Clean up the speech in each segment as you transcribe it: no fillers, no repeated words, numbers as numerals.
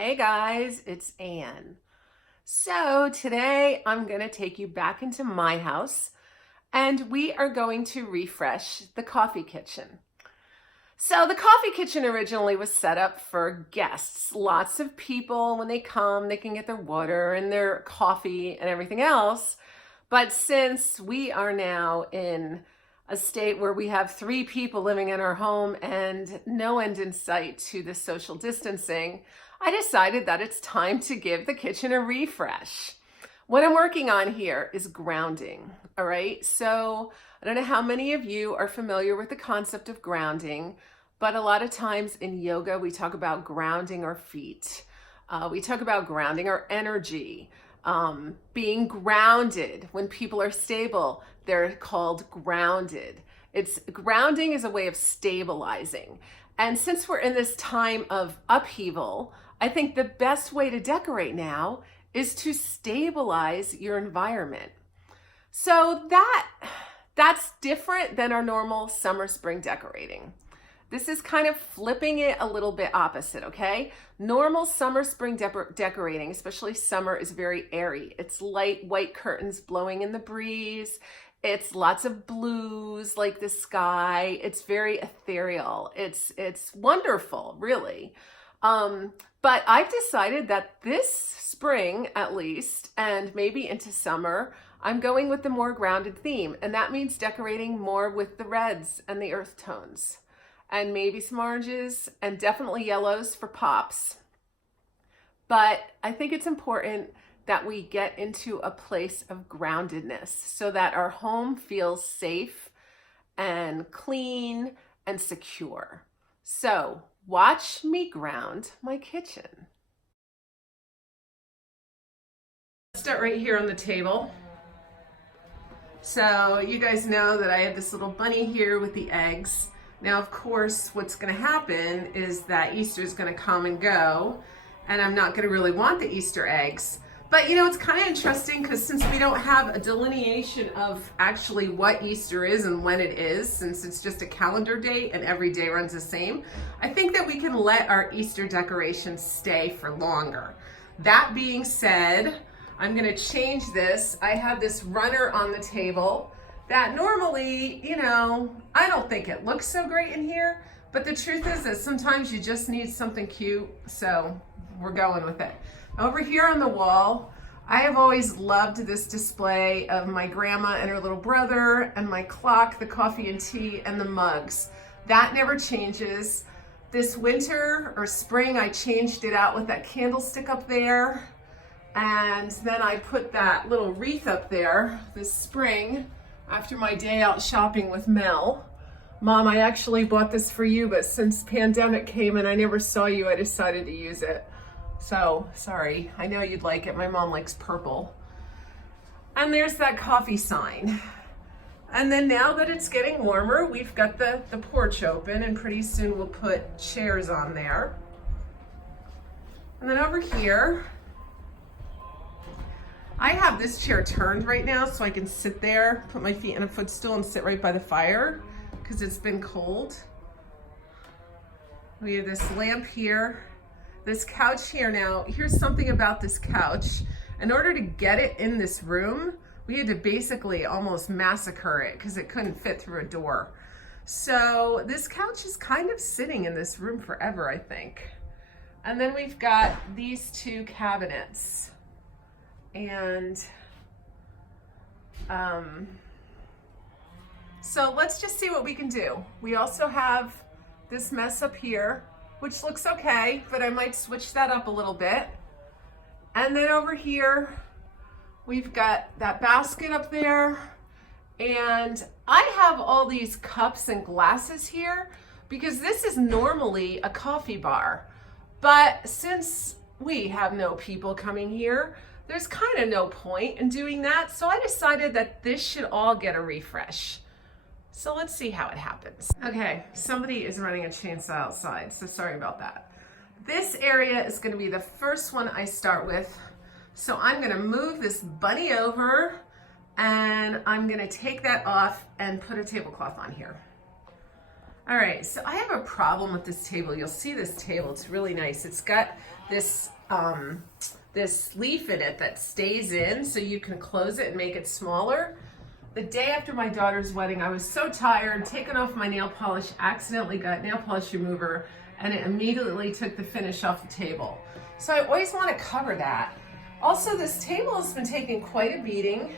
Hey guys, it's Anne. So today I'm going to take you back into my house and we are going to refresh the coffee kitchen. So the coffee kitchen originally was set up for guests. Lots of people, when they come, they can get their water and their coffee and everything else. But since we are now in a state where we have 3 people living in our home and no end in sight to the social distancing, I decided that it's time to give the kitchen a refresh. What I'm working on here is grounding, all right? So I don't know how many of you are familiar with the concept of grounding, but a lot of times in yoga, we talk about grounding our feet. We talk about grounding our energy, being grounded. When people are stable, they're called grounded. Grounding is a way of stabilizing. And since we're in this time of upheaval, I think the best way to decorate now is to stabilize your environment. So that's different than our normal summer spring decorating. This is kind of flipping it a little bit opposite, okay? Normal summer spring decorating, especially summer, is very airy. It's light white curtains blowing in the breeze. It's lots of blues like the sky. It's very ethereal. It's wonderful, really. But I've decided that this spring, at least, and maybe into summer, I'm going with the more grounded theme. And that means decorating more with the reds and the earth tones, and maybe some oranges and definitely yellows for pops. But I think it's important that we get into a place of groundedness so that our home feels safe and clean and secure. So watch me ground my kitchen. Start right here on the table. So you guys know that I have this little bunny here with the eggs. Now, of course, what's going to happen is that Easter is going to come and go, and I'm not going to really want the Easter eggs. But, you know, it's kind of interesting because since we don't have a delineation of actually what Easter is and when it is, since it's just a calendar date and every day runs the same, I think that we can let our Easter decorations stay for longer. That being said, I'm going to change this. I have this runner on the table that normally, you know, I don't think it looks so great in here, but the truth is that sometimes you just need something cute, so we're going with it. Over here on the wall, I have always loved this display of my grandma and her little brother, and my clock, the coffee and tea, and the mugs. That never changes. This winter or spring, I changed it out with that candlestick up there, and then I put that little wreath up there this spring after my day out shopping with Mel. Mom, I actually bought this for you, but since pandemic came and I never saw you, I decided to use it. So, sorry, I know you'd like it. My mom likes purple. And there's that coffee sign. And then now that it's getting warmer, we've got the porch open, and pretty soon we'll put chairs on there. And then over here, I have this chair turned right now so I can sit there, put my feet in a footstool and sit right by the fire because it's been cold. We have this lamp here. This couch here. Now, here's something about this couch. In order to get it in this room, we had to basically almost massacre it because it couldn't fit through a door. So this couch is kind of sitting in this room forever, I think. And then we've got these 2 cabinets. And so let's just see what we can do. We also have this mess up here, which looks okay, but I might switch that up a little bit. And then over here, we've got that basket up there. And I have all these cups and glasses here because this is normally a coffee bar. But since we have no people coming here, there's kind of no point in doing that. So I decided that this should all get a refresh. So let's see how it happens. Okay, somebody is running a chainsaw outside, so sorry about that. This area is gonna be the first one I start with. So I'm gonna move this bunny over, and I'm gonna take that off and put a tablecloth on here. All right, so I have a problem with this table. You'll see this table, it's really nice. It's got this, this leaf in it that stays in so you can close it and make it smaller. The day after my daughter's wedding, I was so tired, taking off my nail polish, accidentally got nail polish remover, and it immediately took the finish off the table. So I always want to cover that. Also, this table has been taking quite a beating.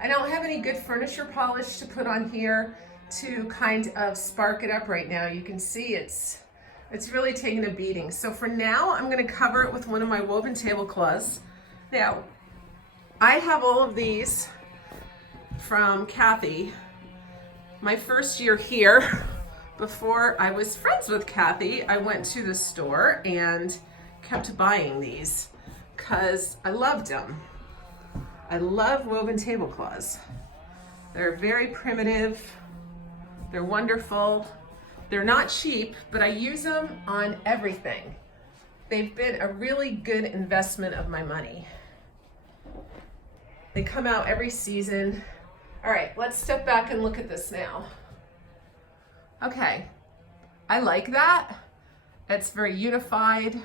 I don't have any good furniture polish to put on here to kind of spark it up right now. You can see it's really taking a beating. So for now, I'm going to cover it with one of my woven tablecloths. Now, I have all of these from Kathy. My first year here, before I was friends with Kathy, I went to the store and kept buying these because I loved them. I love woven tablecloths. They're very primitive. They're wonderful. They're not cheap, but I use them on everything. They've been a really good investment of my money. They come out every season. All right, let's step back and look at this now. Okay, I like that. It's very unified.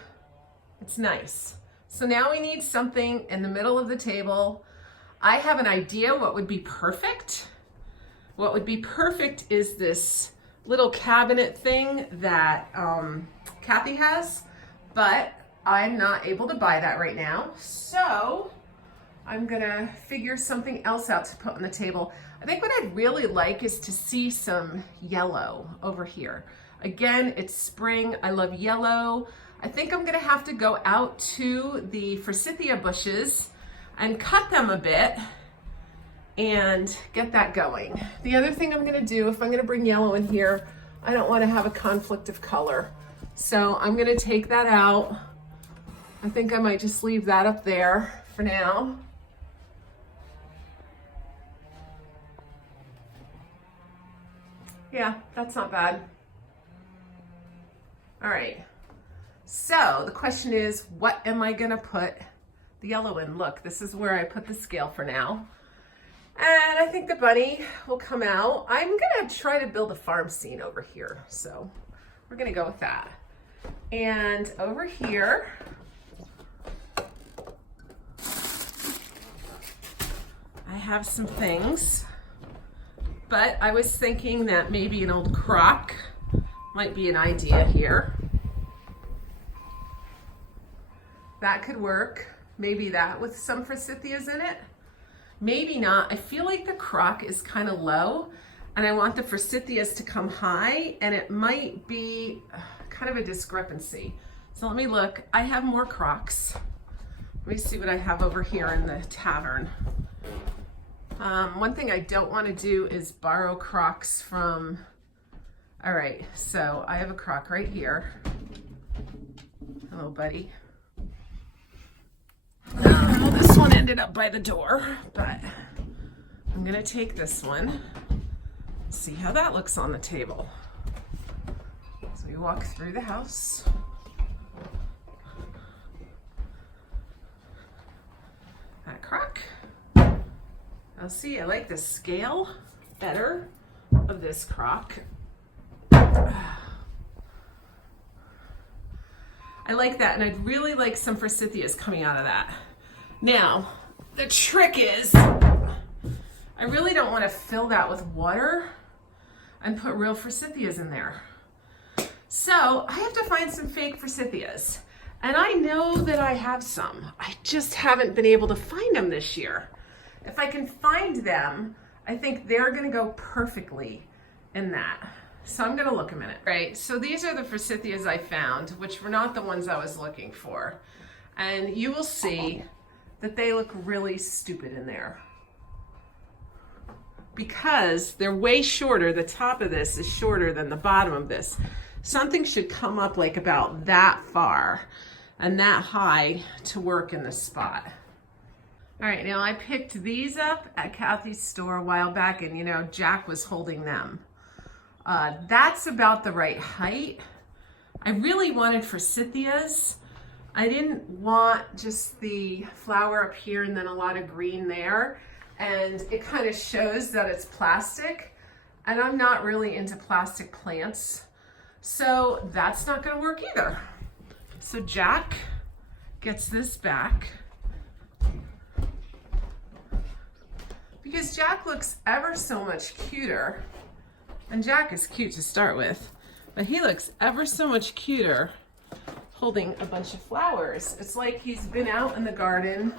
It's nice. So now we need something in the middle of the table. I have an idea what would be perfect. What would be perfect is this little cabinet thing that Kathy has, but I'm not able to buy that right now. So I'm gonna figure something else out to put on the table. I think what I'd really like is to see some yellow over here. Again, it's spring, I love yellow. I think I'm gonna have to go out to the forsythia bushes and cut them a bit and get that going. The other thing I'm gonna do, if I'm gonna bring yellow in here, I don't wanna have a conflict of color. So I'm gonna take that out. I think I might just leave that up there for now. Yeah, that's not bad. All right, so the question is, what am I gonna put the yellow in? Look, this is where I put the scale for now. And I think the bunny will come out. I'm gonna try to build a farm scene over here. So we're gonna go with that. And over here, I have some things, but I was thinking that maybe an old crock might be an idea here. That could work. Maybe that with some forsythias in it. Maybe not. I feel like the crock is kind of low and I want the forsythias to come high, and it might be kind of a discrepancy. So let me look. I have more crocks. Let me see what I have over here in the tavern. One thing I don't want to do is borrow crocks from, all right, so I have a crock right here. Hello, buddy. This one ended up by the door, but I'm gonna take this one, see how that looks on the table. So we walk through the house. That crock. I'll see, I like the scale better of this crock. I like that, and I'd really like some forsythias coming out of that. Now, the trick is, I really don't want to fill that with water and put real forsythias in there. So I have to find some fake forsythias. And I know that I have some. I just haven't been able to find them this year. If I can find them, I think they're gonna go perfectly in that. So I'm gonna look a minute. Right, so these are the forsythias I found, which were not the ones I was looking for. And you will see that they look really stupid in there, because they're way shorter. The top of this is shorter than the bottom of this. Something should come up like about that far and that high to work in this spot. All right, now I picked these up at Kathy's store a while back, and you know, Jack was holding them. That's about the right height. I really wanted forsythias. I didn't want just the flower up here and then a lot of green there. And it kind of shows that it's plastic. and I'm not really into plastic plants, so that's not gonna work either. So Jack gets this back because Jack looks ever so much cuter, and Jack is cute to start with, but he looks ever so much cuter holding a bunch of flowers. It's like he's been out in the garden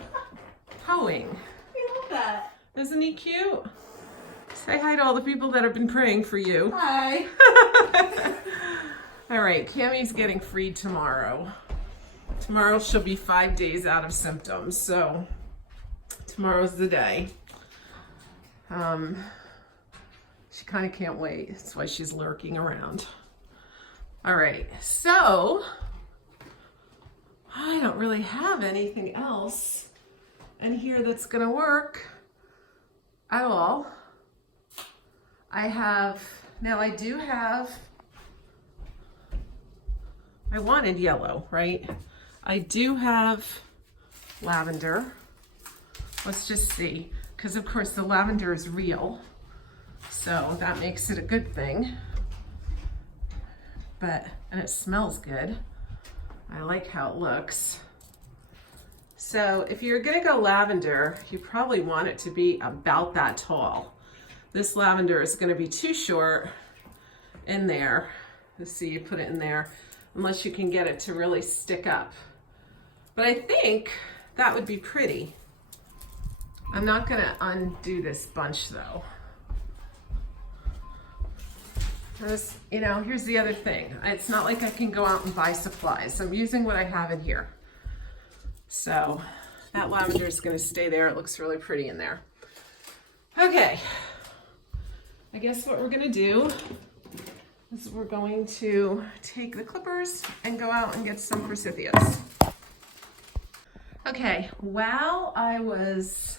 hoeing. I love that. Isn't he cute? Say hi to all the people that have been praying for you. Hi. All right, Cammie's getting freed tomorrow. Tomorrow she'll be 5 days out of symptoms, so tomorrow's the day. She kind of can't wait. That's why she's lurking around. All right, so I don't really have anything else in here that's gonna work at all. I wanted yellow, right? I do have lavender. Let's just see, because of course the lavender is real, so that makes it a good thing. And it smells good. I like how it looks. So if you're gonna go lavender, you probably want it to be about that tall. This lavender is gonna be too short in there. Let's see, you put it in there, unless you can get it to really stick up. But I think that would be pretty. I'm not gonna undo this bunch though. Here's the other thing. It's not like I can go out and buy supplies. I'm using what I have in here. So that lavender is gonna stay there. It looks really pretty in there. Okay, I guess what we're gonna do is we're going to take the clippers and go out and get some forsythias. Okay, while I was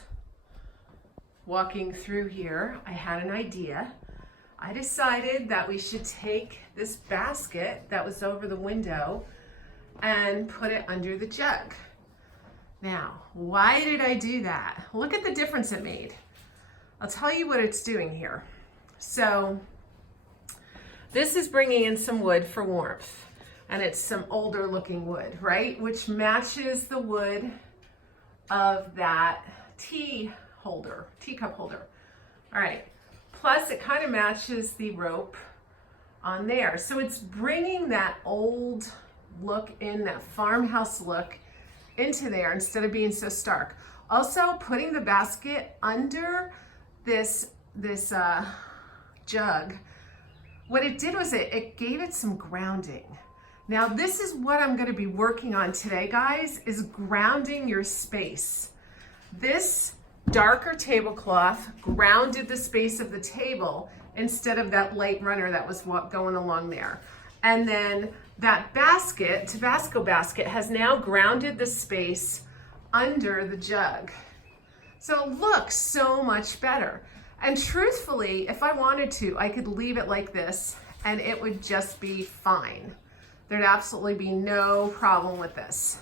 walking through here, I had an idea. I decided that we should take this basket that was over the window and put it under the jug. Now, why did I do that? Look at the difference it made. I'll tell you what it's doing here. So, this is bringing in some wood for warmth, and it's some older looking wood, right? Which matches the wood of that teacup holder. All right. Plus, it kind of matches the rope on there. So it's bringing that old look in, that farmhouse look into there instead of being so stark. Also, putting the basket under this jug, what it did was it gave it some grounding. Now, this is what I'm going to be working on today, guys, is grounding your space. This darker tablecloth grounded the space of the table instead of that light runner that was going along there. And then that basket, Tabasco basket, has now grounded the space under the jug. So it looks so much better. And truthfully, if I wanted to, I could leave it like this and it would just be fine. There'd absolutely be no problem with this.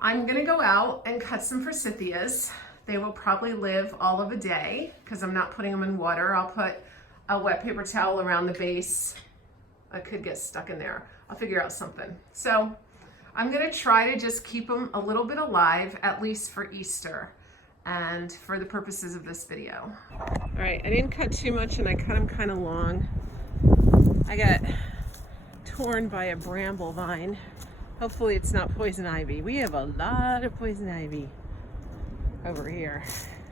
I'm gonna go out and cut some forsythias. They will probably live all of a day because I'm not putting them in water. I'll put a wet paper towel around the base. I could get stuck in there. I'll figure out something. So I'm gonna try to just keep them a little bit alive, at least for Easter and for the purposes of this video. All right, I didn't cut too much and I cut them kind of long. I got torn by a bramble vine. Hopefully it's not poison ivy. We have a lot of poison ivy over here.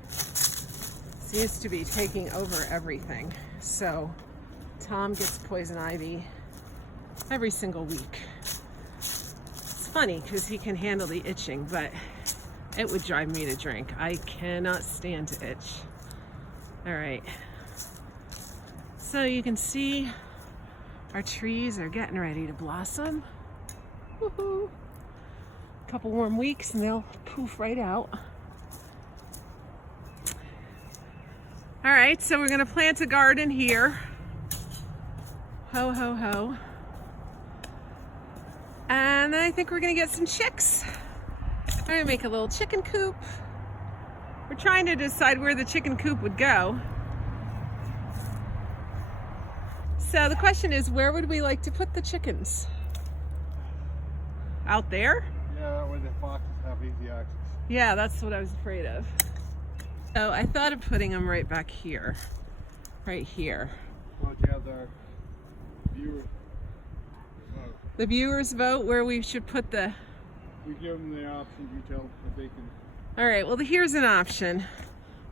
Seems to be taking over everything. So Tom gets poison ivy every single week. It's funny because he can handle the itching, but it would drive me to drink. I cannot stand to itch. All right. So you can see our trees are getting ready to blossom. Woohoo! A couple warm weeks and they'll poof right out. All right, so we're gonna plant a garden here. Ho, ho, ho. And then I think we're gonna get some chicks. I'm gonna make a little chicken coop. We're trying to decide where the chicken coop would go. So the question is, where would we like to put the chickens? Out there? Yeah, that way the foxes have easy access. Yeah, that's what I was afraid of. So I thought of putting them right back here. Right here. Well, you have the viewers vote. The viewers vote where we should put the... We give them the option, you tell them if they can. All right, well here's an option.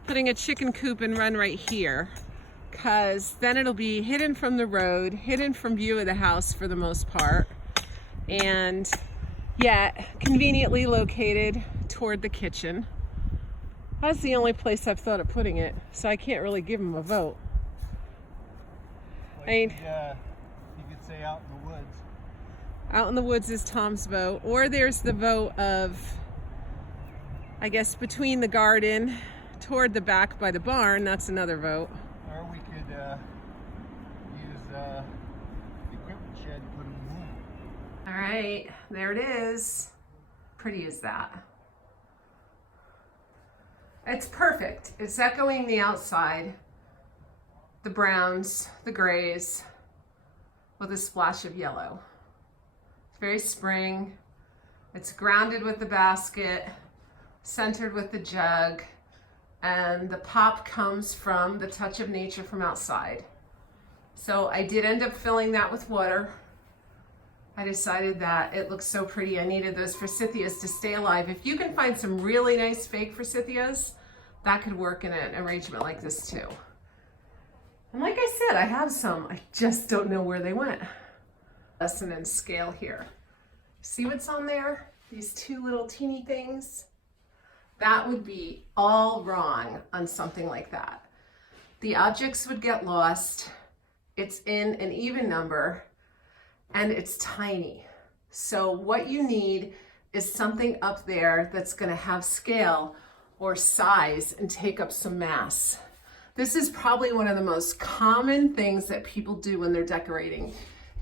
Putting a chicken coop and run right here. Because then it'll be hidden from the road, hidden from view of the house for the most part. And yet conveniently located toward the kitchen. That's the only place I've thought of putting it, so I can't really give them a vote. Like, I mean, you could say out in the woods. Out in the woods is Tom's vote, or there's the vote of, I guess, between the garden toward the back by the barn. That's another vote. Or we could use the equipment shed and put them in the woods. All right, there it is. Pretty as that. It's perfect. It's echoing the outside, the browns, the grays, with a splash of yellow. It's very spring. It's grounded with the basket, centered with the jug, and the pop comes from the touch of nature from outside. So I did end up filling that with water. I decided that it looks so pretty. I needed those forsythias to stay alive. If you can find some really nice fake forsythias, that could work in an arrangement like this too. And like I said, I have some. I just don't know where they went. Lesson in scale here. See what's on there? These two little teeny things? That would be all wrong on something like that. The objects would get lost. It's in an even number and it's tiny. So what you need is something up there that's gonna have scale or size and take up some mass. This is probably one of the most common things that people do when they're decorating,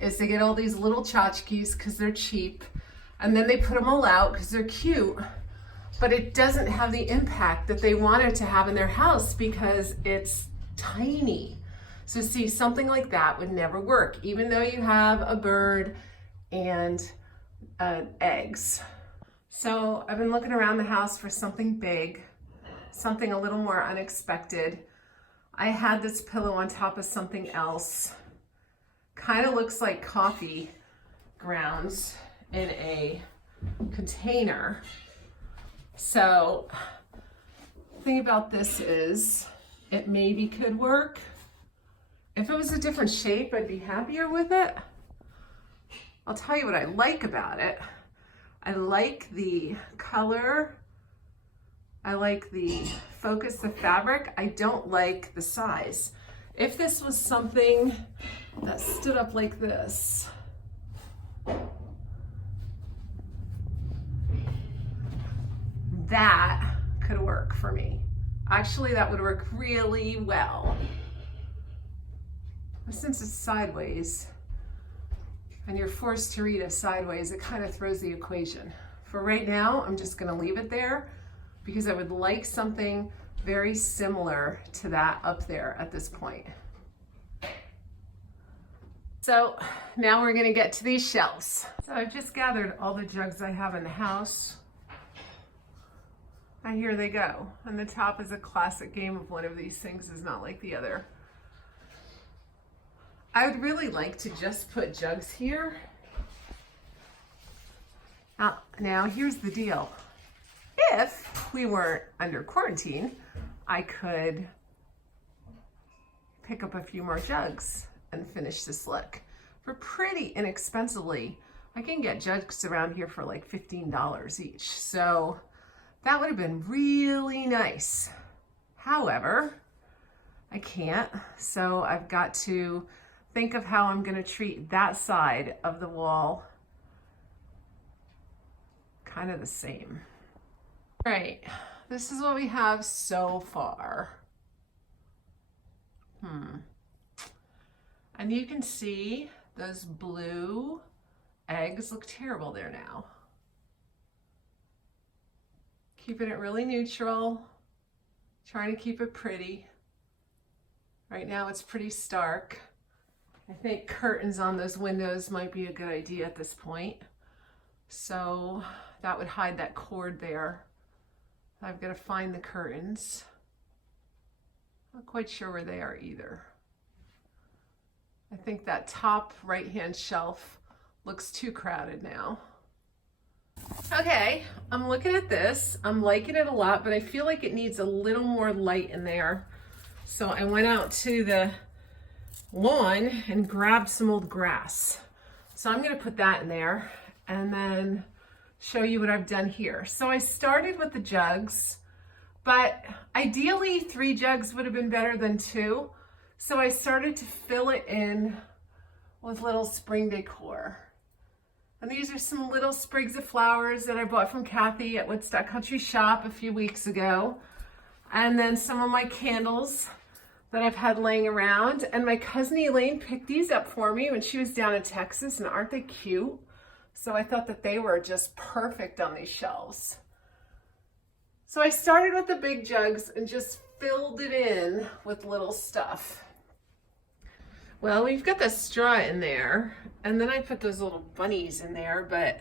is they get all these little tchotchkes because they're cheap, and then they put them all out because they're cute, but it doesn't have the impact that they want it to have in their house because it's tiny. So see, something like that would never work, even though you have a bird and eggs. So I've been looking around the house for something big, something a little more unexpected. I had this pillow on top of something else. Kind of looks like coffee grounds in a container. So the thing about this is it maybe could work. If it was a different shape, I'd be happier with it. I'll tell you what I like about it. I like the color. I like the focus of fabric. I don't like the size. If this was something that stood up like this, that could work for me. Actually, that would work really well. But since it's sideways, and you're forced to read it sideways, it kind of throws the equation. For right now, I'm just gonna leave it there because I would like something very similar to that up there at this point. So now we're gonna get to these shelves. So I've just gathered all the jugs I have in the house. And here they go. And the top is a classic game of one of these things is not like the other. I would really like to just put jugs here. Now here's the deal. If we weren't under quarantine, I could pick up a few more jugs and finish this look. For pretty inexpensively, I can get jugs around here for like $15 each. So that would have been really nice. However, I can't, so I've got to think of how I'm gonna treat that side of the wall kind of the same. All right, this is what we have so far. And you can see those blue eggs look terrible there now. Keeping it really neutral, trying to keep it pretty. Right now it's pretty stark. I think curtains on those windows might be a good idea at this point. So that would hide that cord there. I've got to find the curtains. Not quite sure where they are either. I think that top right-hand shelf looks too crowded now. Okay, I'm looking at this. I'm liking it a lot, but I feel like it needs a little more light in there. So I went out to the lawn and grabbed some old grass. So I'm gonna put that in there and then show you what I've done here. So I started with the jugs, but ideally 3 jugs would have been better than 2. So I started to fill it in with little spring decor. And these are some little sprigs of flowers that I bought from Kathy at Woodstock Country Shop a few weeks ago. And then some of my candles that I've had laying around. And my cousin Elaine picked these up for me when she was down in Texas, and aren't they cute? So I thought that they were just perfect on these shelves. So I started with the big jugs and just filled it in with little stuff. Well, we've got the straw in there, and then I put those little bunnies in there, but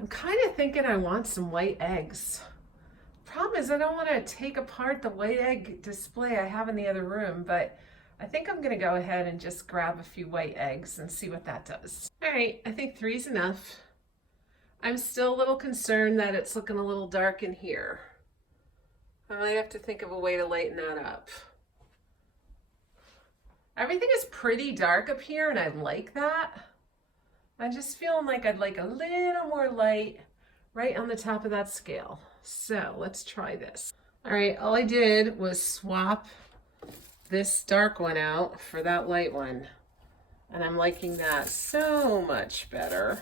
I'm kind of thinking I want some white eggs. Problem is I don't want to take apart the white egg display I have in the other room, but I think I'm going to go ahead and just grab a few white eggs and see what that does. All right, I think 3 is enough. I'm still a little concerned that it's looking a little dark in here. I might have to think of a way to lighten that up. Everything is pretty dark up here, and I like that. I'm just feeling like I'd like a little more light right on the top of that scale. So let's try this. All right, all I did was swap this dark one out for that light one. And I'm liking that so much better.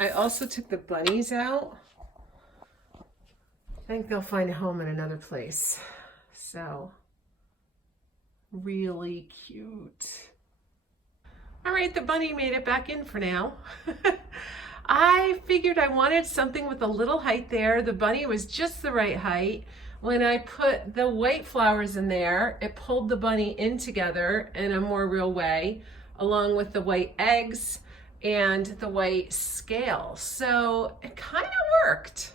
I also took the bunnies out. I think they'll find a home in another place. So, really cute. All right, the bunny made it back in for now. I figured I wanted something with a little height there. The bunny was just the right height. When I put the white flowers in there, it pulled the bunny in together in a more real way, along with the white eggs and the white scale. So it kind of worked.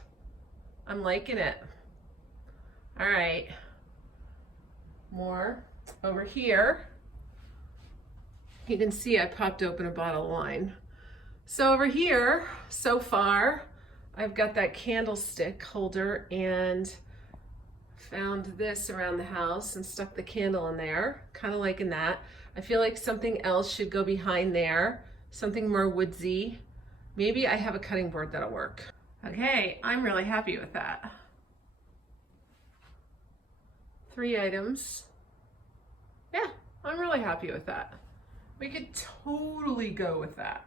I'm liking it. All right, more over here. You can see I popped open a bottle of wine. So over here, so far, I've got that candlestick holder and found this around the house and stuck the candle in there, kind of liking that. I feel like something else should go behind there, something more woodsy. Maybe I have a cutting board that'll work. Okay, I'm really happy with that. 3 items. Yeah, I'm really happy with that. We could totally go with that.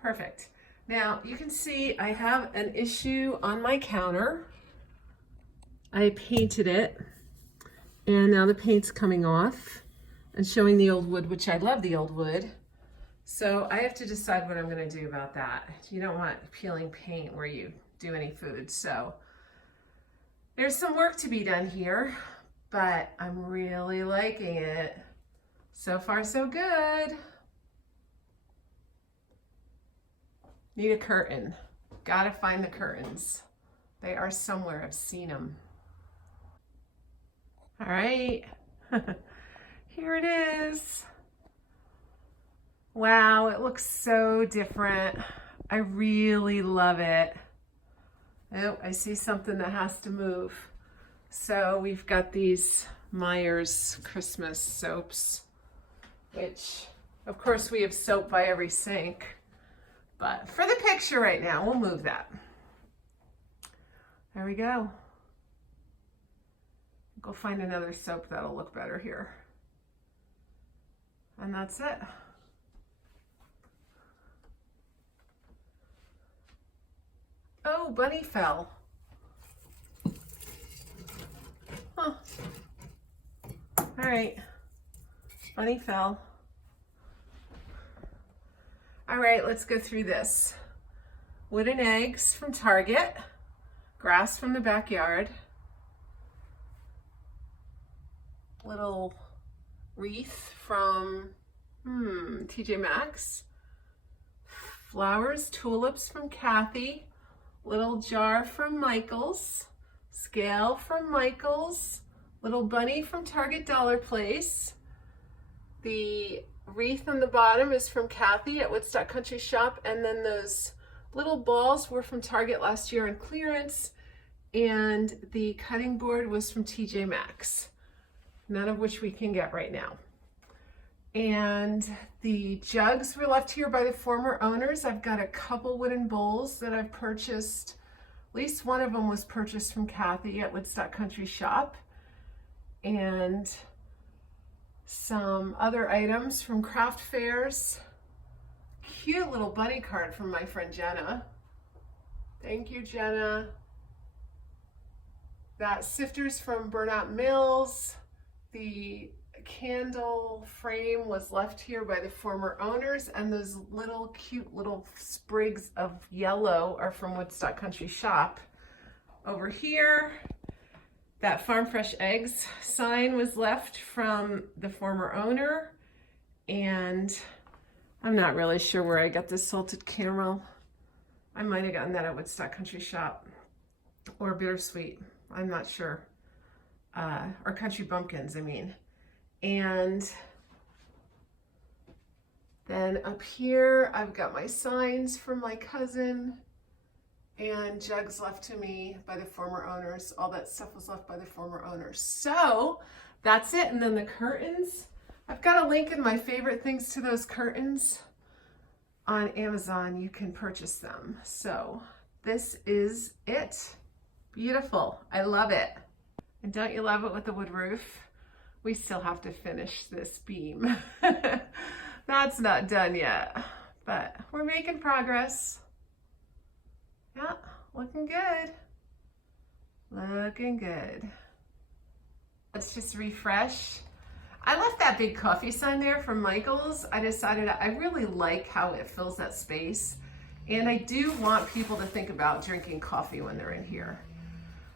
Perfect. Now you can see I have an issue on my counter. I painted it and now the paint's coming off and showing the old wood, which I love the old wood. So I have to decide what I'm going to do about that. You don't want peeling paint where you do any food. So there's some work to be done here, but I'm really liking it. So far, so good. Need a curtain. Gotta find the curtains. They are somewhere. I've seen them. All right. Here it is. Wow, it looks so different. I really love it. Oh, I see something that has to move. So we've got these Myers Christmas soaps, which of course we have soap by every sink. But for the picture right now, we'll move that. There we go. Go find another soap that'll look better here. And that's it. Oh, bunny fell. Huh. All right. Bunny fell. All right, let's go through this. Wooden eggs from Target, grass from the backyard, little wreath from TJ Maxx. Flowers, tulips from Kathy. Little jar from Michael's. Scale from Michael's. Little bunny from Target Dollar Place. The wreath on the bottom is from Kathy at Woodstock Country Shop, and then those little balls were from Target last year on clearance, and the cutting board was from TJ Maxx, none of which we can get right now. And the jugs were left here by the former owners. I've got a couple wooden bowls that I've purchased. At least one of them was purchased from Kathy at Woodstock Country Shop. And some other items from craft fairs. Cute little bunny card from my friend Jenna. Thank you, Jenna. That sifters from Burnout Mills. The candle frame was left here by the former owners, and those little cute little sprigs of yellow are from Woodstock Country Shop. Over here, that Farm Fresh Eggs sign was left from the former owner, and I'm not really sure where I got this salted caramel. I might have gotten that at Woodstock Country Shop, or Bittersweet, I'm not sure. Or Country Bumpkins, I mean. And then up here, I've got my signs from my cousin, and jugs left to me by the former owners. All that stuff was left by the former owners. So that's it. And then the curtains, I've got a link in my favorite things to those curtains on Amazon. You can purchase them. So this is it. Beautiful. I love it. And don't you love it with the wood roof? We still have to finish this beam. That's not done yet, but we're making progress. Yeah, looking good. Looking good. Let's just refresh. I left that big coffee sign there from Michael's. I decided I really like how it fills that space. And I do want people to think about drinking coffee when they're in here.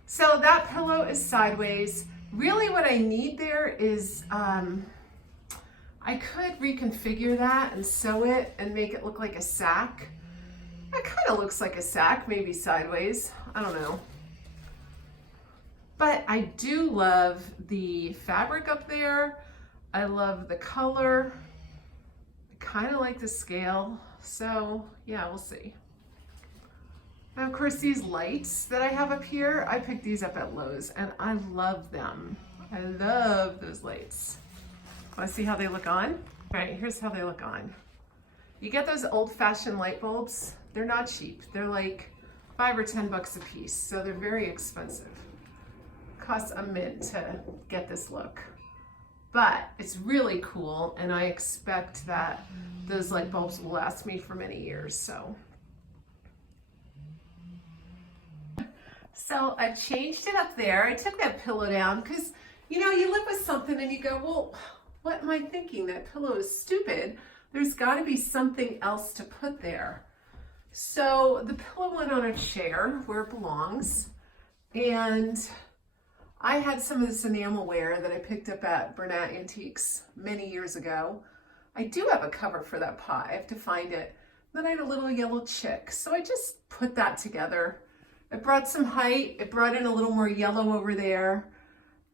So that pillow is sideways. Really what I need there is, I could reconfigure that and sew it and make it look like a sack. It kind of looks like a sack, maybe sideways, I don't know. But I do love the fabric up there. I love the color. I kind of like the scale. So yeah, we'll see. And of course, these lights that I have up here, I picked these up at Lowe's, and I love them. I love those lights. Want to see how they look on? All right, here's how they look on. You get those old-fashioned light bulbs. They're not cheap. They're like $5 or $10 a piece, so they're very expensive. Costs a mint to get this look. But it's really cool, and I expect that those light bulbs will last me for many years, so. So I changed it up there. I took that pillow down because, you know, you live with something and you go, well, what am I thinking? That pillow is stupid. There's got to be something else to put there. So the pillow went on a chair where it belongs. And I had some of this enamelware that I picked up at Bernat Antiques many years ago. I do have a cover for that pot. I have to find it. Then I had a little yellow chick. So I just put that together. It brought some height. It brought in a little more yellow over there.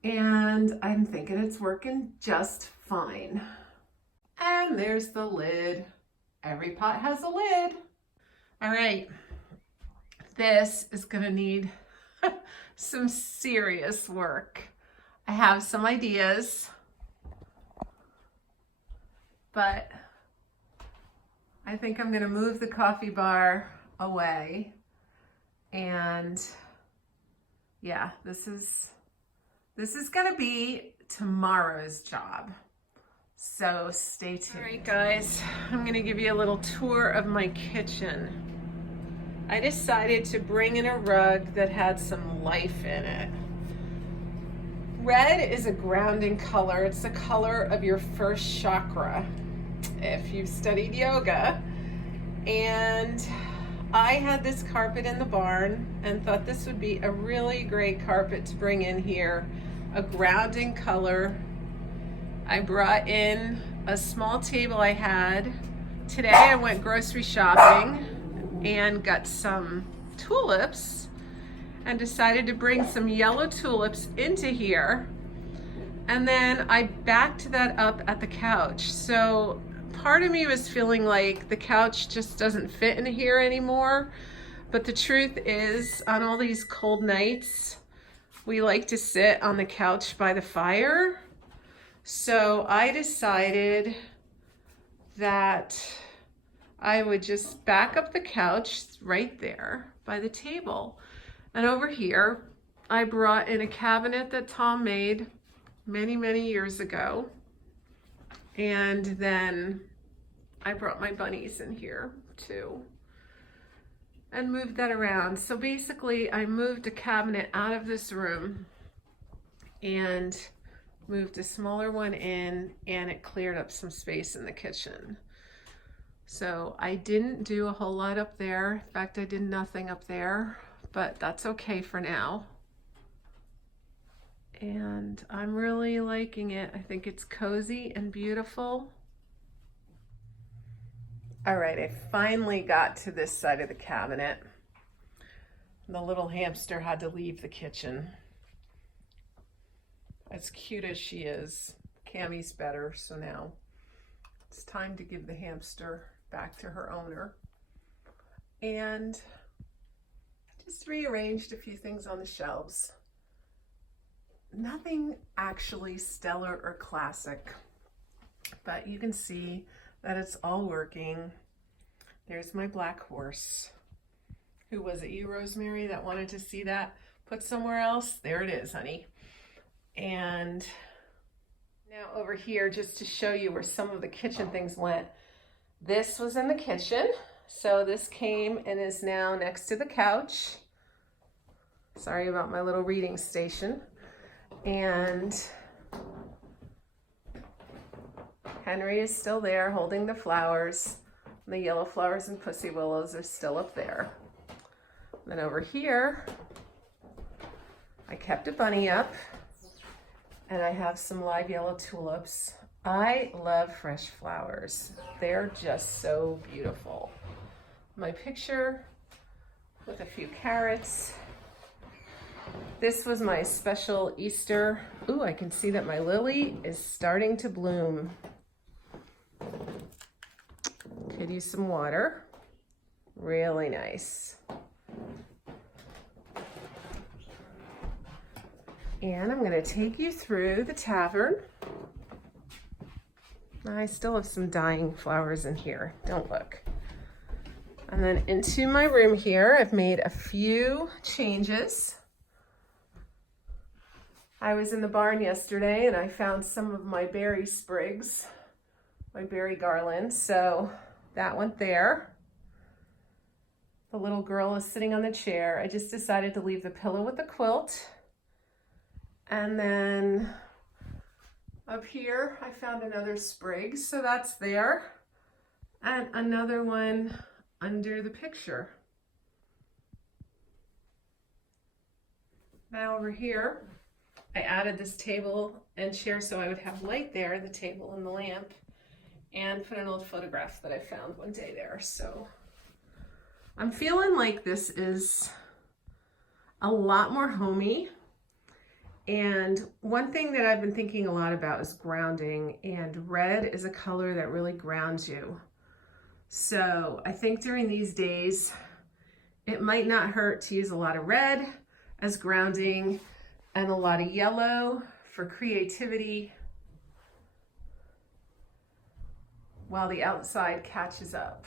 And I'm thinking it's working just fine. And there's the lid. Every pot has a lid. All right. This is gonna need some serious work. I have some ideas, but I think I'm gonna move the coffee bar away. And yeah, this is gonna be tomorrow's job. So stay tuned. All right, guys, I'm gonna give you a little tour of my kitchen. I decided to bring in a rug that had some life in it. Red is a grounding color. It's the color of your first chakra, if you've studied yoga. And I had this carpet in the barn and thought this would be a really great carpet to bring in here. A grounding color I brought in a small table I had. Today I went grocery shopping and got some tulips and decided to bring some yellow tulips into here. And then I backed that up at the couch. So part of me was feeling like the couch just doesn't fit in here anymore. But the truth is, on all these cold nights, we like to sit on the couch by the fire. So I decided that I would just back up the couch right there by the table. And over here, I brought in a cabinet that Tom made many, many years ago. And then I brought my bunnies in here too and moved that around. So basically I moved a cabinet out of this room and moved a smaller one in, and it cleared up some space in the kitchen. So I didn't do a whole lot up there. In fact, I did nothing up there, but that's okay for now. And I'm really liking it. I think it's cozy and beautiful. All right, I finally got to this side of the cabinet. The little hamster had to leave the kitchen. As cute as she is, Cammie's better, so now it's time to give the hamster back to her owner. And just rearranged a few things on the shelves. Nothing actually stellar or classic, but you can see that it's all working. There's my black horse. Who was it, you, Rosemary, that wanted to see that put somewhere else? There it is, honey. And now over here, just to show you where some of the kitchen things went. This was in the kitchen. So this came and is now next to the couch. Sorry about my little reading station. And Henry is still there holding the flowers. The yellow flowers and pussy willows are still up there. Then over here, I kept a bunny up. And I have some live yellow tulips. I love fresh flowers. They're just so beautiful. My picture with a few carrots. This was my special Easter. Ooh, I can see that my lily is starting to bloom. Could use some water. Really nice. And I'm going to take you through the tavern. I still have some dying flowers in here. Don't look. And then into my room here, I've made a few changes. I was in the barn yesterday and I found some of my berry sprigs, my berry garland. So that went there. The little girl is sitting on the chair. I just decided to leave the pillow with the quilt. And then up here, I found another sprig, so that's there. And another one under the picture. Now over here, I added this table and chair so I would have light there, the table and the lamp, and put an old photograph that I found one day there. So I'm feeling like this is a lot more homey. And one thing that I've been thinking a lot about is grounding, and red is a color that really grounds you. So I think during these days, it might not hurt to use a lot of red as grounding and a lot of yellow for creativity while the outside catches up.